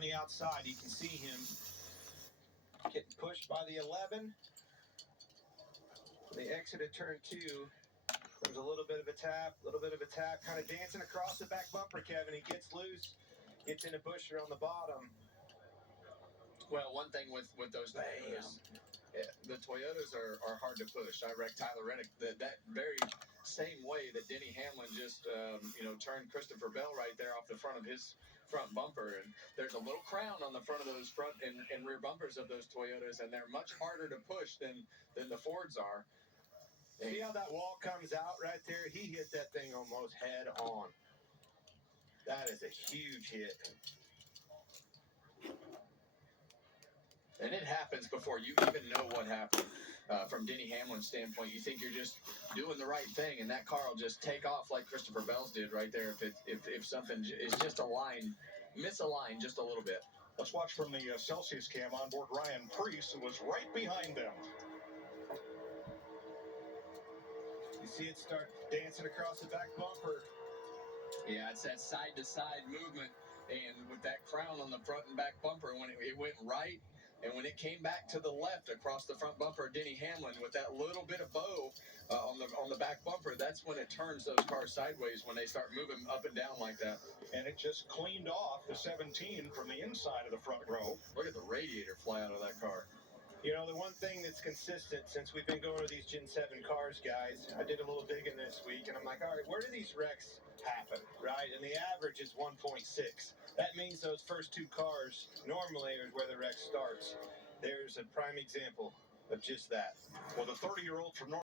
on the outside. You can see him getting pushed by the 11. They exited turn 2. There's a little bit of a tap, kind of dancing across the back bumper, Kevin. He gets loose, gets into buescher on the bottom. Well, one thing with those Toyotas, the Toyotas are hard to push. I wrecked Tyler Reddick that very same way that Denny Hamlin just turned Christopher Bell right there off the front of his front bumper. And there's a little crown on the front of those front and rear bumpers of those Toyotas, and they're much harder to push than the Fords are. See how that wall comes out right there? He hit that thing almost head on. That is a huge hit. And it happens before you even know what happened. From Denny Hamlin's standpoint, you think you're just doing the right thing, and that car will just take off like Christopher Bell's did right there. If something is just misaligned just a little bit. Let's watch from the Celsius cam on board Ryan Preece, who was right behind them. You see it start dancing across the back bumper. Yeah, it's that side-to-side movement, and with that crown on the front and back bumper, when it went right, and when it came back to the left across the front bumper of Denny Hamlin with that little bit of bow on the back bumper, that's when it turns those cars sideways when they start moving up and down like that. And it just cleaned off the 17 from the inside of the front row. Look at the radiator fly out of that car. You know, the one thing that's consistent since we've been going to these Gen 7 cars, guys, I did a little digging this week, and I'm like, all right, where do these wrecks happen, right? And the average is 1.6. That means those first 2 cars normally are where the wreck starts. There's a prime example of just that. Well, the 30-year-old from North